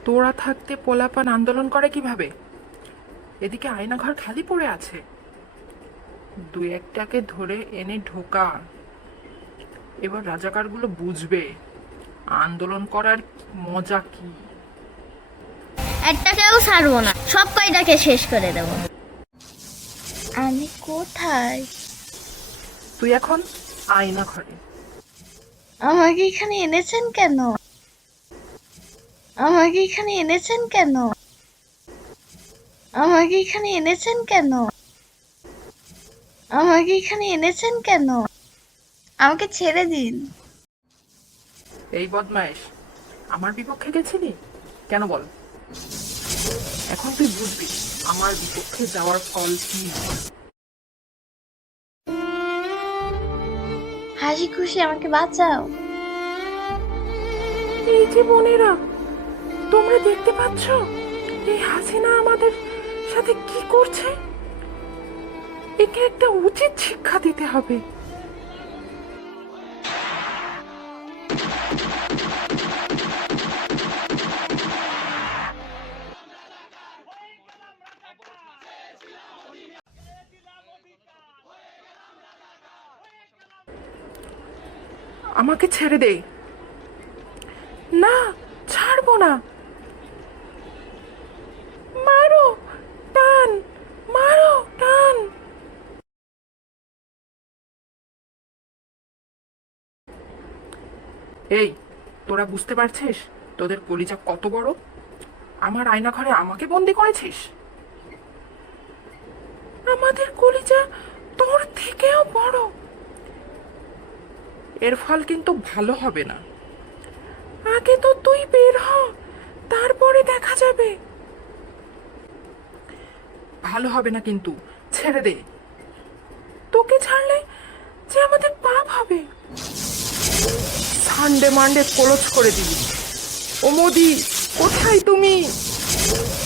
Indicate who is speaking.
Speaker 1: তোরা থাকতে পোলাপান আন্দোলন করে কিভাবে? এদিকে আয়নাঘর খালি পড়ে আছে। দুই একটাকে ধরে এনে ঢোকা। এবার রাজাকারগুলো বুঝবে আন্দোলন করার মজা কি।
Speaker 2: একটাকেও ছাড়বো না, সব কয়টাকে শেষ করে দেব। আমি কোথায়?
Speaker 1: তুই এখন আয়না ঘরে।
Speaker 2: আমাকে এখানে এনেছেন কেন? আমাকে এখানে এনেছেন কেন? আমাকে এখানে এনেছেন কেন? আমাকে এখানে এনেছেন কেন? আমাকে ছেড়ে দিন।
Speaker 1: এই বদমাইশ, আমার বিপক্ষে গেছিলি কেন বল? এখন তুই বুঝবি আমার বিপক্ষে যাওয়ার ফল কি হয়।
Speaker 2: হাসি খুশি আমাকে বাঁচাও।
Speaker 1: এই যে বোনেরা, তোমরা দেখতে পাচ্ছ এই হাসিনা আমাদের সাথে কি করছে? একে একটা উচিত শিক্ষা দিতে হবে। আমাকে ছেড়ে দে। না, ছাড়বো না। মারো, টান, মারো, টান। এই, তোরা বুঝতে পারছিস তোদের কলিজা কত বড়? আমার আয়না ঘরে আমাকে বন্দি করেছিস। আমাদের কলিজা তোর থেকেও বড়। এর ফল কিন্তু ভালো হবে না। আগে তো তুই বের হ, তারপরে দেখা যাবে। ভালো হবে না কিন্তু, ছেড়ে দে। তোকে ছাড়লে যে আমাদের পাপ হবে। সানডে মানডে কলচ করে দিবি। ও মোদি, কোথায় তুমি?